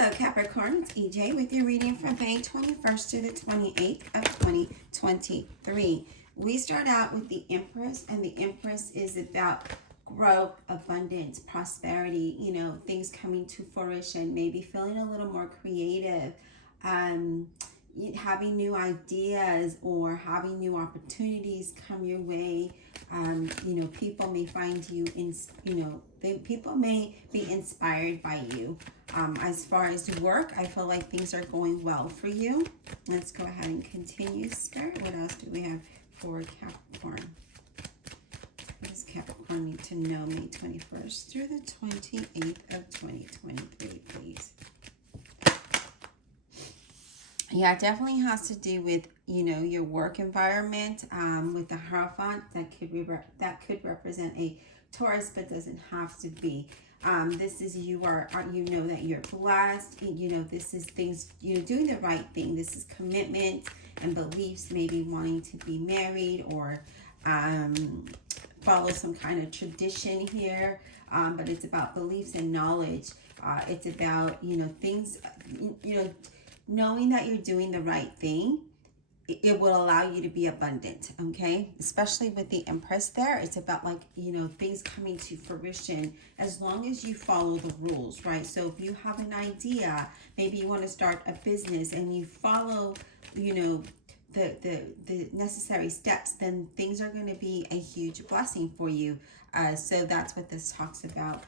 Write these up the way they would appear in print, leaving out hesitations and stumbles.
Hello Capricorn, it's EJ with your reading from May 21st to the 28th of 2023. We start out with the Empress, and the Empress is about growth, abundance, prosperity, things coming to fruition, maybe feeling a little more creative, having new ideas or having new opportunities come your way. People may find you people may be inspired by you. As far as work, I feel like things are going well for you. Let's go ahead and continue, Spirit. What else do we have for Capricorn? What does Capricorn need to know May 21st through the 28th of 2023, please? Yeah, it definitely has to do with, your work environment, with the Hierophant. That could represent a Taurus, but doesn't have to be. This is you know that you're blessed. This is things, doing the right thing. This is commitment and beliefs, maybe wanting to be married or follow some kind of tradition here. But it's about beliefs and knowledge. It's about, things, knowing that you're doing the right thing. It will allow you to be abundant, okay? Especially with the Empress there. It's about things coming to fruition as long as you follow the rules, right? So if you have an idea, maybe you want to start a business and you follow, the necessary steps, then things are going to be a huge blessing for you. So that's what this talks about.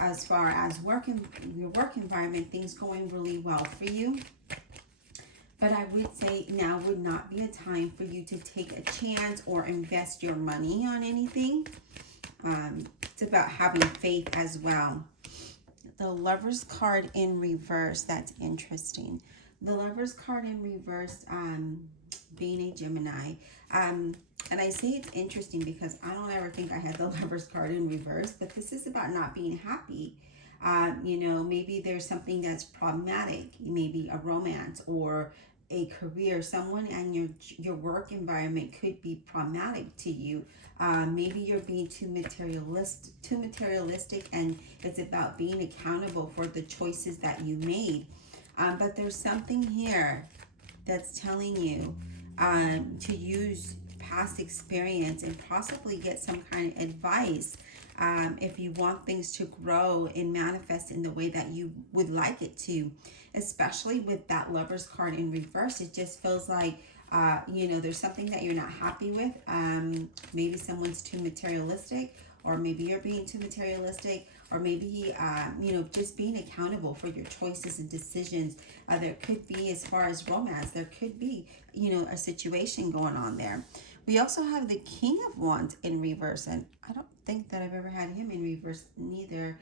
As far as your work environment, things going really well for you. But I would say now would not be a time for you to take a chance or invest your money on anything. It's about having faith as well. The Lover's card in reverse, that's interesting. The Lover's card in reverse, being a Gemini. And I say it's interesting because I don't ever think I had the Lover's card in reverse, but this is about not being happy. Maybe there's something that's problematic, maybe a romance or a career. Someone and your work environment could be problematic to you. Maybe you're being too materialistic, and it's about being accountable for the choices that you made. But there's something here that's telling you to use past experience and possibly get some kind of advice if you want things to grow and manifest in the way that you would like it to. Especially with that Lover's card in reverse, it just feels like there's something that you're not happy with. Maybe someone's too materialistic, or maybe you're being too materialistic, or maybe just being accountable for your choices and decisions. There could be, as far as romance, there could be a situation going on there. We also have the King of Wands in reverse, and I don't think that I've ever had him in reverse neither.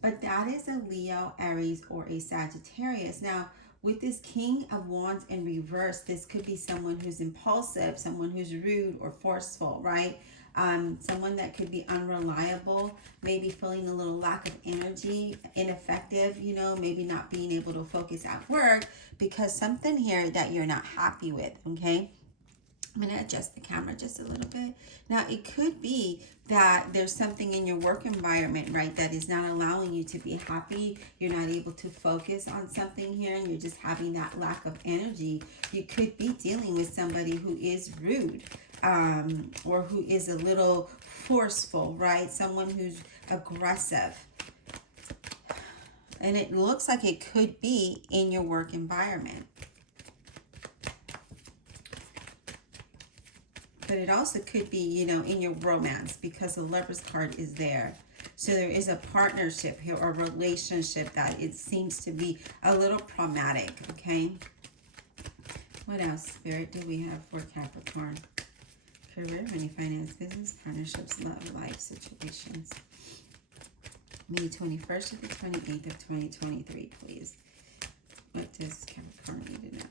But that is a Leo, Aries, or a Sagittarius. Now, with this King of Wands in reverse, this could be someone who's impulsive, someone who's rude or forceful, right? Someone that could be unreliable, maybe feeling a little lack of energy, ineffective, maybe not being able to focus at work because something here that you're not happy with, okay? I'm going to adjust the camera just a little bit. Now, it could be that there's something in your work environment, right, that is not allowing you to be happy. You're not able to focus on something here, and you're just having that lack of energy. You could be dealing with somebody who is rude, or who is a little forceful, right? Someone who's aggressive. And it looks like it could be in your work environment. But it also could be, in your romance, because the Lover's card is there. So there is a partnership here or relationship that it seems to be a little problematic, okay? What else, Spirit, do we have for Capricorn? Career, money, finance, business, partnerships, love, life situations. May 21st to the 28th of 2023, please. What does Capricorn need to know?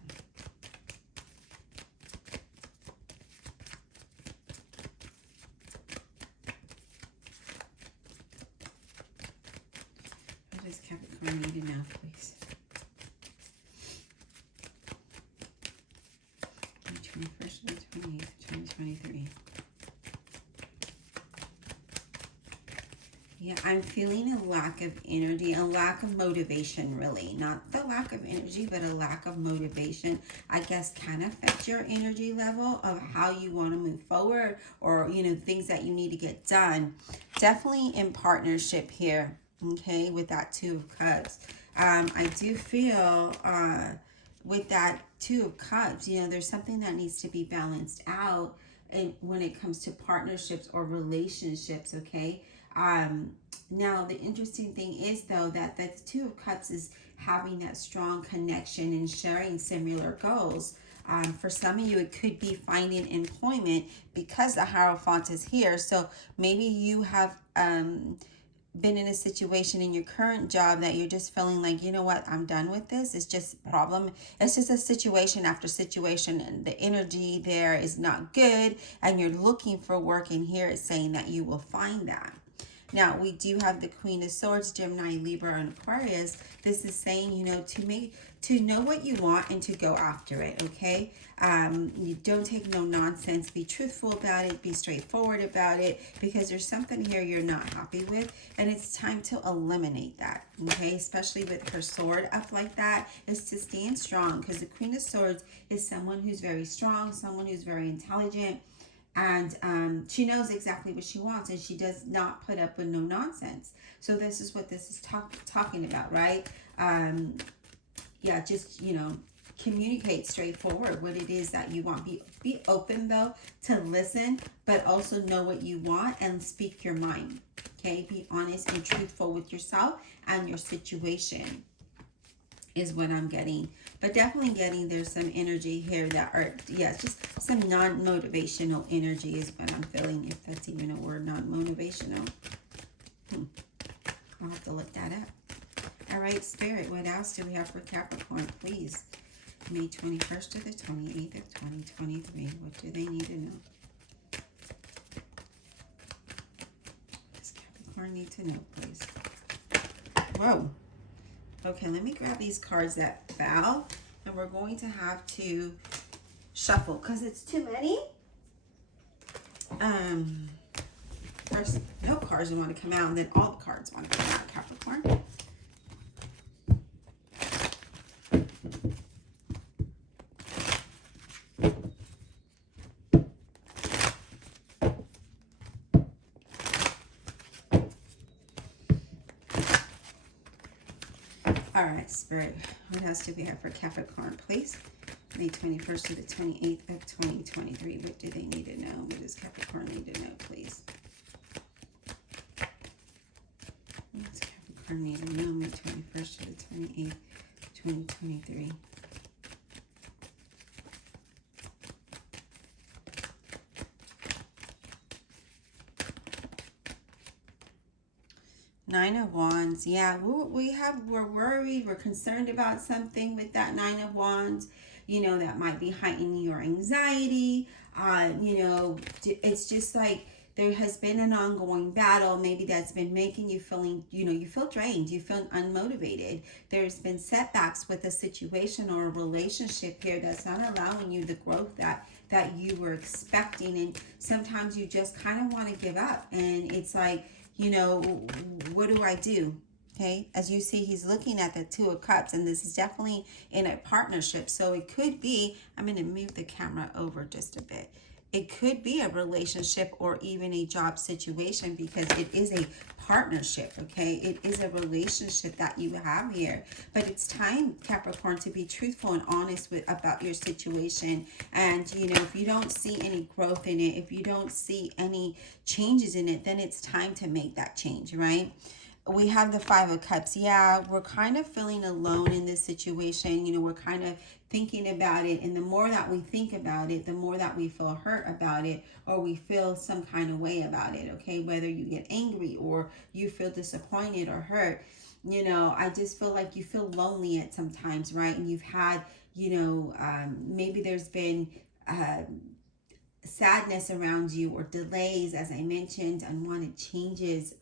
What does Capricorn need to know, please? May 21st to the 28th, 2023. Yeah, I'm feeling a lack of energy, a lack of motivation, really. Not the lack of energy, but a lack of motivation, I guess, can affect your energy level of how you want to move forward, or, you know, things that you need to get done. Definitely in partnership here, okay, with that Two of Cups. I do feel with that Two of Cups, you know, there's something that needs to be balanced out, and when it comes to partnerships or relationships, okay? Now the interesting thing is, though, that the Two of Cups is having that strong connection and sharing similar goals. For some of you, it could be finding employment because the Hierophant is here. So maybe you have been in a situation in your current job that you're just feeling like, you know what, I'm done with this. It's just problem. It's just a situation after situation, and the energy there is not good, and you're looking for work, and here it's saying that you will find that. Now, we do have the Queen of Swords, Gemini, Libra, and Aquarius. This is saying, you know, to know what you want and to go after it, okay? You don't take no nonsense. Be truthful about it. Be straightforward about it, because there's something here you're not happy with, and it's time to eliminate that, okay? Especially with her sword up like that, is to stand strong, because the Queen of Swords is someone who's very strong, someone who's very intelligent, and she knows exactly what she wants, and she does not put up with no nonsense. So this is what this is talking about, right? Yeah, just, you know, communicate straightforward what it is that you want. Be open, though, to listen, but also know what you want and speak your mind, okay? Be honest and truthful with yourself and your situation is what I'm getting. But definitely getting there's some energy here that are, yeah, just some non-motivational energy is what I'm feeling, if that's even a word, non-motivational. I'll have to look that up. All right, Spirit, what else do we have for Capricorn, please? May 21st to the 28th of 2023. What do they need to know? What does Capricorn need to know, please? Whoa. Okay, let me grab these cards that fell, and we're going to have to shuffle because it's too many. First, no cards want to come out, and then all the cards want to come out, Capricorn. All right, Spirit, what else do we have for Capricorn, please? May 21st to the 28th of 2023. What do they need to know? What does Capricorn need to know, please? What does Capricorn need to know? May 21st to the 28th, 2023. Nine of Wands. Yeah, we're worried. We're concerned about something with that Nine of Wands. You know, that might be heightening your anxiety. You know, it's just like there has been an ongoing battle. Maybe that's been making you feeling, you know, you feel drained. You feel unmotivated. There's been setbacks with a situation or a relationship here that's not allowing you the growth that you were expecting. And sometimes you just kind of want to give up. And it's like, you know, what do I do? Okay, as you see, he's looking at the Two of Cups, and this is definitely in a partnership. So it could be, I'm going to move the camera over just a bit. It could be a relationship or even a job situation, because it is a partnership, okay? It is a relationship that you have here. But it's time, Capricorn, to be truthful and honest about your situation. And, you know, if you don't see any growth in it, if you don't see any changes in it, then it's time to make that change, right? We have the Five of Cups. Yeah, we're kind of feeling alone in this situation. You know, we're kind of thinking about it. And the more that we think about it, the more that we feel hurt about it, or we feel some kind of way about it, okay? Whether you get angry or you feel disappointed or hurt. You know, I just feel like you feel lonely at some times, right? And you've had, you know, maybe there's been sadness around you, or delays, as I mentioned, unwanted changes,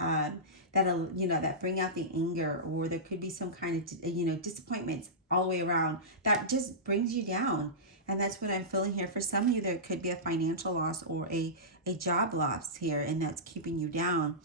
that'll, you know, that bring out the anger, or there could be some kind of, you know, disappointments all the way around that just brings you down. And that's what I'm feeling here. For some of you, there could be a financial loss or a job loss here, and that's keeping you down.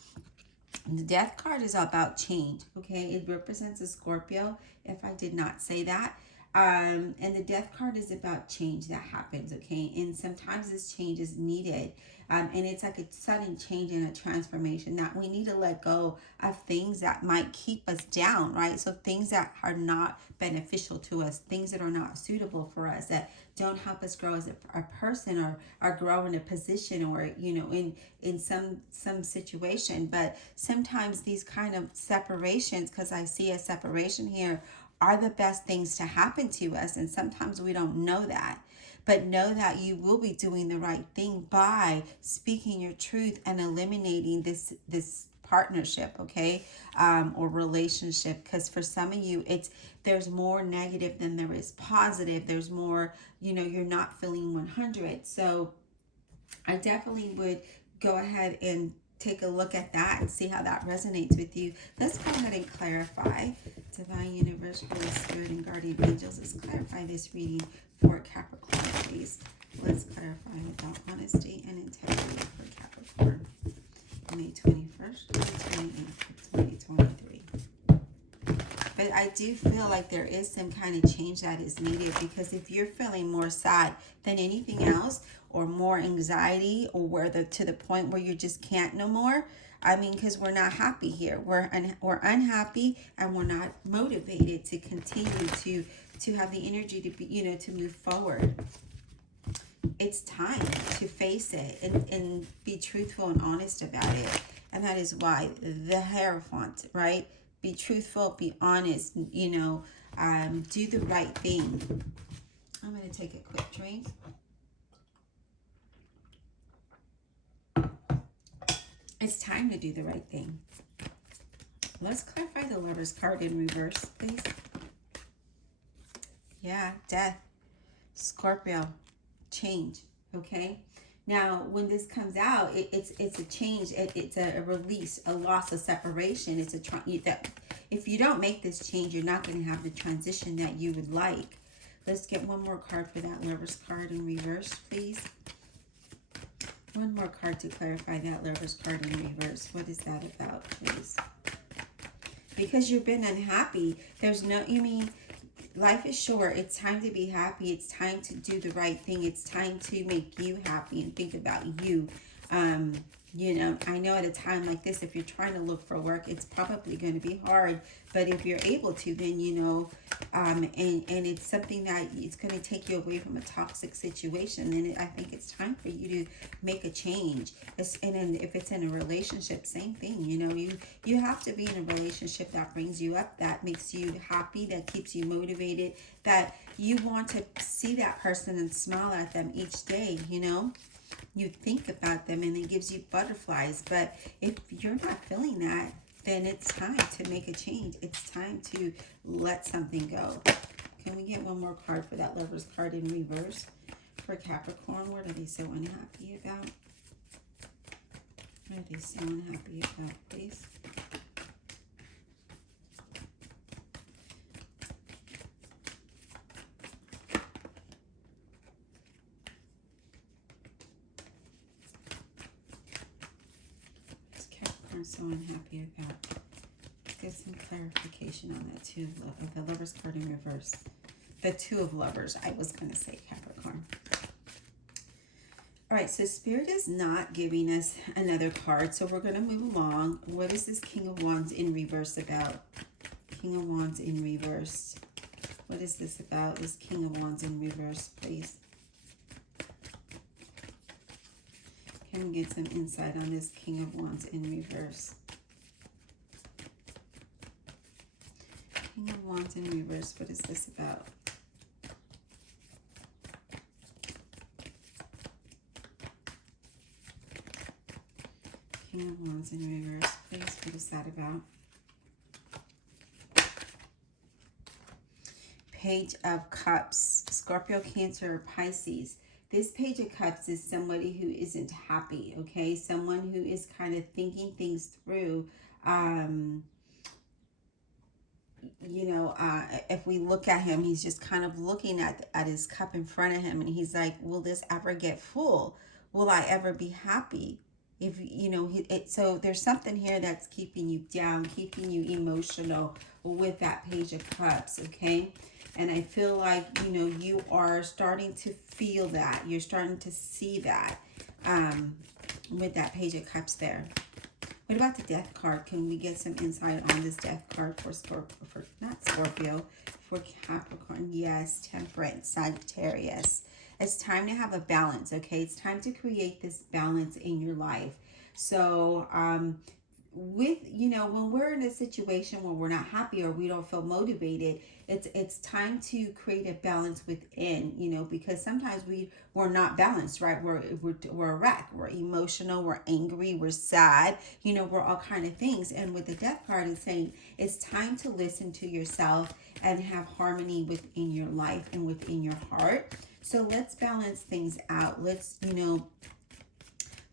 The Death card is about change, okay? It represents a Scorpio, if I did not say that. And the Death card is about change that happens, okay? And sometimes this change is needed. And it's like a sudden change and a transformation that we need to let go of things that might keep us down, right? So things that are not beneficial to us, things that are not suitable for us, that don't help us grow as a person, or grow in a position, or in some situation. But sometimes these kind of separations, because I see a separation here, are the best things to happen to us, and sometimes we don't know that. But know that you will be doing the right thing by speaking your truth and eliminating this partnership, okay, or relationship. Because for some of you, there's more negative than there is positive. There's more, you're not feeling 100. So I definitely would go ahead and take a look at that and see how that resonates with you. Let's go ahead and clarify. Divine Universe, Holy Spirit, and Guardian Angels, let's clarify this reading for Capricorn, please. Let's clarify without honesty and integrity for Capricorn. May 21st, 2023. But I do feel like there is some kind of change that is needed, because if you're feeling more sad than anything else, or more anxiety, or to the point where you just can't no more, I mean, because we're not happy here. We're unhappy, and we're not motivated to continue to have the energy to be, to move forward. It's time to face it and be truthful and honest about it. And that is why the Hierophant, right? Be truthful, be honest, do the right thing. I'm going to take a quick drink. It's time to do the right thing. Let's clarify the Lover's card in reverse, please. Yeah, Death, Scorpio, change, okay? Now, when this comes out, it's a change. It's a release, a loss, a separation. It's that if you don't make this change, you're not going to have the transition that you would like. Let's get one more card for that Lover's card in reverse, please. One more card to clarify that Lover's card in reverse. What is that about, please? Because you've been unhappy. Life is short. It's time to be happy. It's time to do the right thing. It's time to make you happy and think about you. I know at a time like this, if you're trying to look for work, it's probably going to be hard. But if you're able to, then, and it's something that it's going to take you away from a toxic situation, then I think it's time for you to make a change. And then if it's in a relationship, same thing. You have to be in a relationship that brings you up, that makes you happy, that keeps you motivated, that you want to see that person and smile at them each day, You think about them and it gives you butterflies. But if you're not feeling that, then it's time to make a change. It's time to let something go. Can we get one more card for that Lover's card in reverse for Capricorn? What are they so unhappy about? What are they so unhappy about, please? So unhappy about. Let's get some clarification on that too, of the Lover's card in reverse. The Two of Lovers, I was going to say Capricorn. All right, so Spirit is not giving us another card, so we're going to move along. What is this King of Wands in reverse about? King of Wands in reverse. What is this about, this King of Wands in reverse, please? Can we get some insight on this King of Wands in reverse? King of Wands in reverse, what is this about? King of Wands in reverse, please, what is that about? Page of Cups, Scorpio, Cancer, Pisces. This Page of Cups is somebody who isn't happy, okay? Someone who is kind of thinking things through. If we look at him, he's just kind of looking at his cup in front of him, and he's like, will this ever get full? Will I ever be happy? If you know, so there's something here that's keeping you down, keeping you emotional with that Page of Cups, okay? And I feel like, you know, you are starting to feel that. You're starting to see that with that Page of Cups there. What about the Death card? Can we get some insight on this Death card for not Scorpio, for Capricorn? Yes, Temperance, Sagittarius. It's time to have a balance, okay? It's time to create this balance in your life. So, with, you know, when we're in a situation where we're not happy or we don't feel motivated, it's time to create a balance within, you know, because sometimes we're not balanced, right? We're a wreck. We're emotional, we're angry, we're sad, you know, we're all kind of things. And with the Death card, it's saying it's time to listen to yourself and have harmony within your life and within your heart. So let's balance things out. Let's, you know,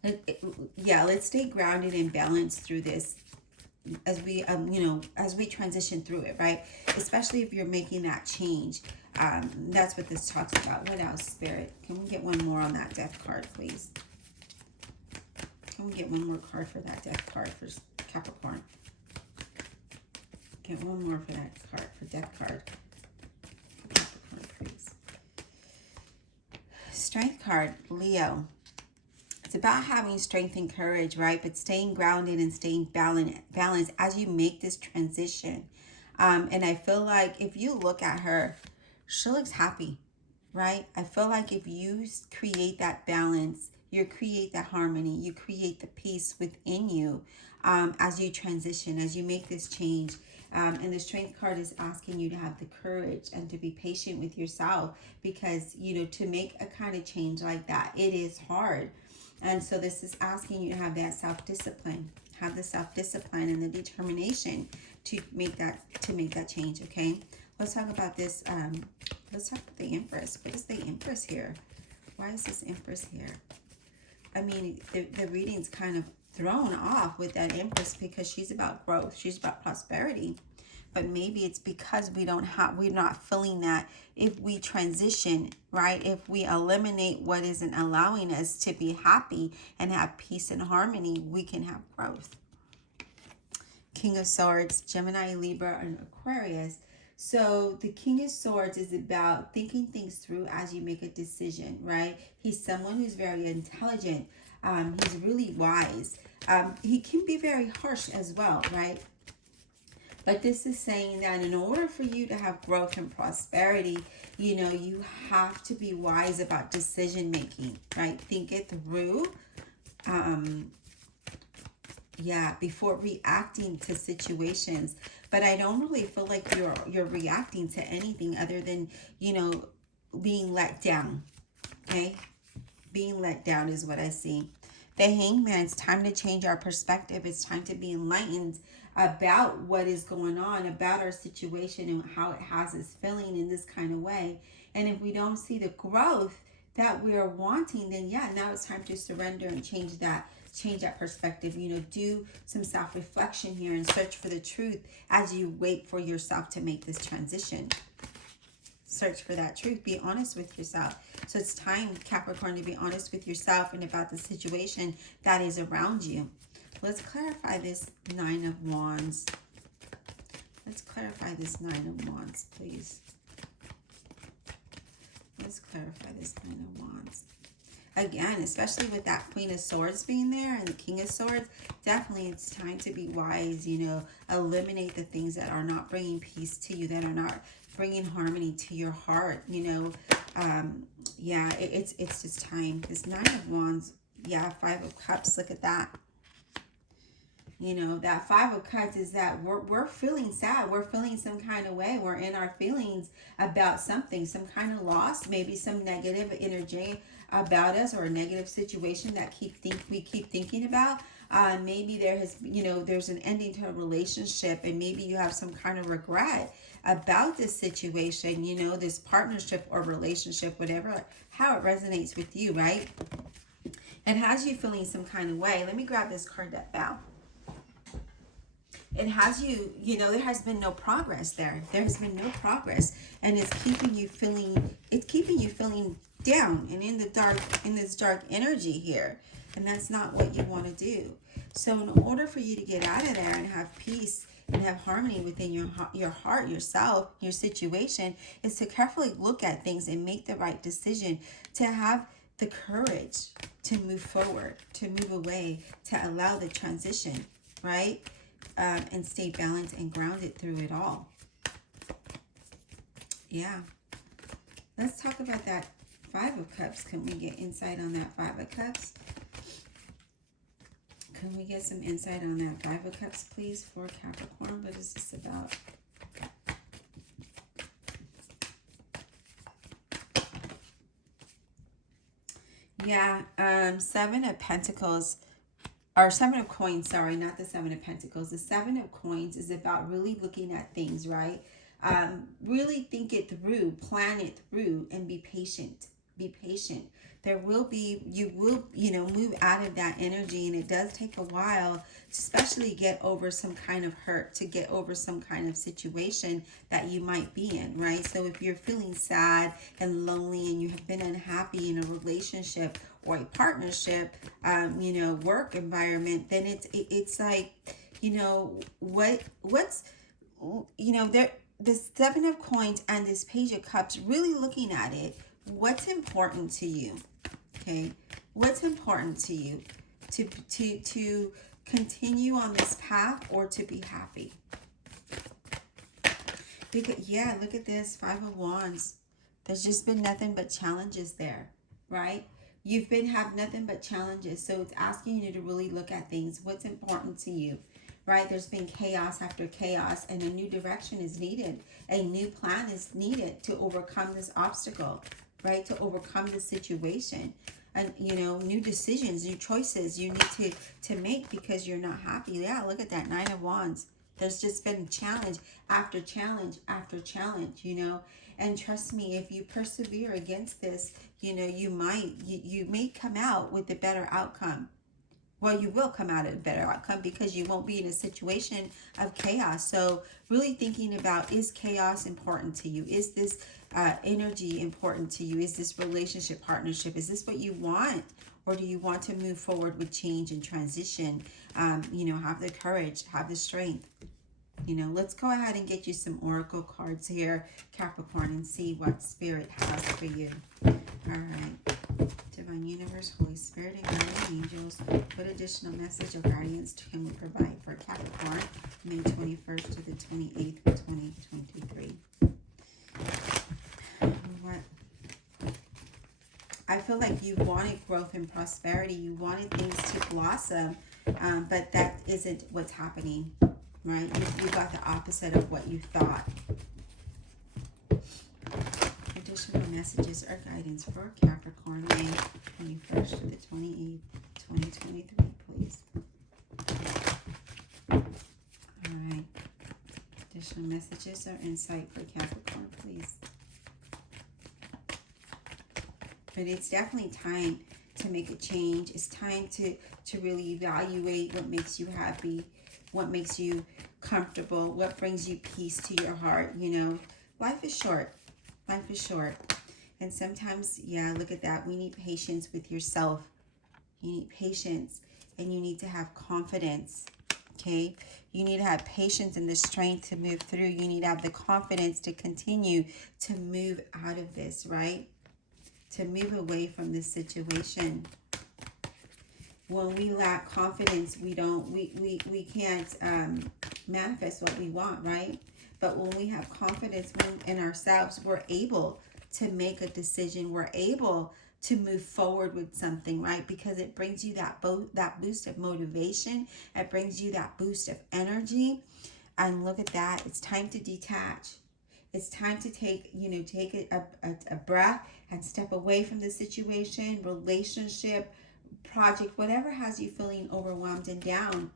let's stay grounded and balanced through this as we, you know, as we transition through it, right? Especially if you're making that change. That's what this talks about. What else, Spirit? Can we get one more on that Death card, please? Can we get one more card for that Death card for Capricorn? Get one more for that card, for Death card. For Capricorn, please. Strength card, Leo. It's about having strength and courage, right? But staying grounded and staying balanced as you make this transition. And I feel like if you look at her, she looks happy, right? I feel like if you create that balance, you create that harmony, you create the peace within you as you transition, as you make this change. And the Strength card is asking you to have the courage and to be patient with yourself, because, you know, to make a kind of change like that, it is hard. And so this is asking you to have that self-discipline, have the self-discipline and the determination to make that change, okay? Let's talk about this. Let's talk about the Empress. What is the Empress here? Why is this Empress here? I mean, the reading's kind of thrown off with that Empress because she's about growth. She's about prosperity. But maybe it's because we're not feeling that if we transition, right? If we eliminate what isn't allowing us to be happy and have peace and harmony, we can have growth. King of Swords, Gemini, Libra, and Aquarius. So the King of Swords is about thinking things through as you make a decision, right? He's someone who's very intelligent. He's really wise. He can be very harsh as well, right? But this is saying that in order for you to have growth and prosperity, you know, you have to be wise about decision making, right? Think it through. Before reacting to situations. But I don't really feel like you're reacting to anything other than, you know, being let down. Okay? Being let down is what I see. The Hangman, it's time to change our perspective. It's time to be enlightened about what is going on, about our situation and how it has us feeling in this kind of way. And if we don't see the growth that we are wanting, then now it's time to surrender and change that perspective. You know, do some self-reflection here and search for the truth as you wait for yourself to make this transition. Search for that truth. Be honest with yourself. So it's time, Capricorn, to be honest with yourself and about the situation that is around you. Let's clarify this Nine of Wands. Let's clarify this Nine of Wands, please. Let's clarify this Nine of Wands. Again, especially with that Queen of Swords being there and the King of Swords, definitely it's time to be wise, you know, eliminate the things that are not bringing peace to you, that are not bringing harmony to your heart, you know. It's just time. This Nine of Wands, Five of Cups, look at that. You know, that Five of Cups is that we're feeling sad. We're feeling some kind of way. We're in our feelings about something, some kind of loss, maybe some negative energy about us, or a negative situation that we keep thinking about. Maybe there's an ending to a relationship, and maybe you have some kind of regret about this situation, you know, this partnership or relationship, whatever, how it resonates with you, right? And has you feeling some kind of way. Let me grab this card that fell. It has you, you know, there has been no progress there. There has been no progress, and it's keeping you feeling down and in this dark energy here. And that's not what you want to do. So in order for you to get out of there and have peace and have harmony within your heart, yourself, your situation, is to carefully look at things and make the right decision, to have the courage to move forward, to move away, to allow the transition, right? And stay balanced and grounded through it all. Yeah. Let's talk about that Five of Cups. Can we get insight on that Five of Cups? Can we get some insight on that Five of Cups, please, for Capricorn? What is this about? Yeah, Seven of Pentacles, or Seven of Coins, sorry, not the Seven of Pentacles. The Seven of Coins is about really looking at things, right? Really think it through, plan it through, and be patient. Be patient. There will be, you will, move out of that energy, and it does take a while to especially get over some kind of hurt, to get over some kind of situation that you might be in, right? So if you're feeling sad and lonely and you have been unhappy in a relationship or a partnership, work environment, then it's like, there, the Seven of Coins and this Page of Cups, really looking at it, what's important to you? Okay, what's important to you? To continue on this path or to be happy? Because, yeah, look at this, Five of Wands. There's just been nothing but challenges there, right? Have nothing but challenges. So it's asking you to really look at things. What's important to you, right? There's been chaos after chaos, and a new direction is needed. A new plan is needed to overcome this obstacle, right? To overcome the situation. And, new decisions, new choices you need to make because you're not happy. Yeah, look at that, Nine of Wands. There's just been challenge after challenge after challenge, And trust me, if you persevere against this, you may come out with a better outcome. Well, you will come out of a better outcome because you won't be in a situation of chaos. So really thinking about, is chaos important to you? Is this energy important to you? Is this relationship, partnership? Is this what you want? Or do you want to move forward with change and transition? Have the courage, have the strength. Let's go ahead and get you some oracle cards here, Capricorn, and see what Spirit has for you. All right. Divine Universe, Holy Spirit, and guardian angels, what additional message or guidance can we provide for Capricorn, May 21st to the 28th of 2023? I feel like you wanted growth and prosperity. You wanted things to blossom, but that isn't what's happening, right? You got the opposite of what you thought. Additional messages or guidance for Capricorn, May 21st to the 28th, 2023, please. All right. Additional messages or insight for Capricorn, please. But it's definitely time to make a change. It's time to really evaluate what makes you happy, what makes you comfortable, what brings you peace to your heart. Life is short. Life is short. And sometimes, yeah, look at that. We need patience with yourself. You need patience, and you need to have confidence. Okay? You need to have patience and the strength to move through. You need to have the confidence to continue to move out of this, right? To move away from this situation. When we lack confidence, we can't manifest what we want, right? But when we have confidence in ourselves, we're able to make a decision. We're able to move forward with something, right? Because it brings you that boost of motivation. It brings you that boost of energy. And look at that. It's time to detach. It's time to take a breath and step away from the situation, relationship, project, whatever has you feeling overwhelmed and down,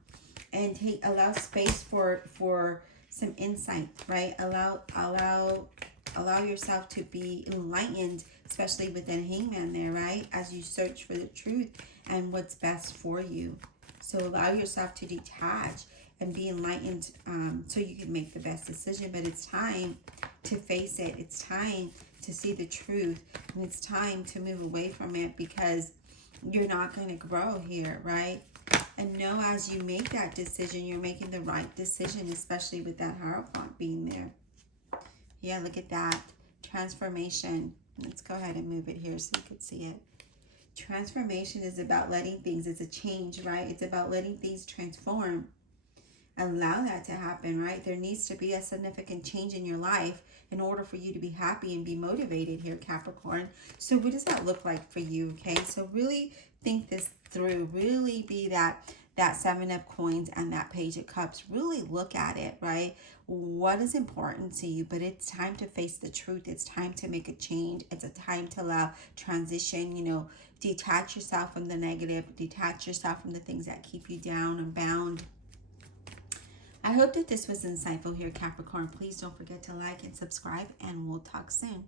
and allow space for some insight, right? Allow yourself to be enlightened, especially with that Hangman there, right? As you search for the truth and what's best for you. So allow yourself to detach and be enlightened, so you can make the best decision. But it's time to face it. It's time to see the truth. And it's time to move away from it, because you're not going to grow here, right? And know as you make that decision, you're making the right decision, especially with that Hierophant being there. Yeah, look at that. Transformation. Let's go ahead and move it here so you could see it. Transformation is about letting things, it's a change, right? It's about letting things transform. Allow that to happen, right? There needs to be a significant change in your life in order for you to be happy and be motivated here, Capricorn. So what does that look like for you, okay? So really think this through. Really be that Seven of Coins and that Page of Cups. Really look at it, right? What is important to you? But it's time to face the truth. It's time to make a change. It's a time to allow transition, you know, detach yourself from the negative, detach yourself from the things that keep you down and bound. I hope that this was insightful here, Capricorn. Please don't forget to like and subscribe, and we'll talk soon.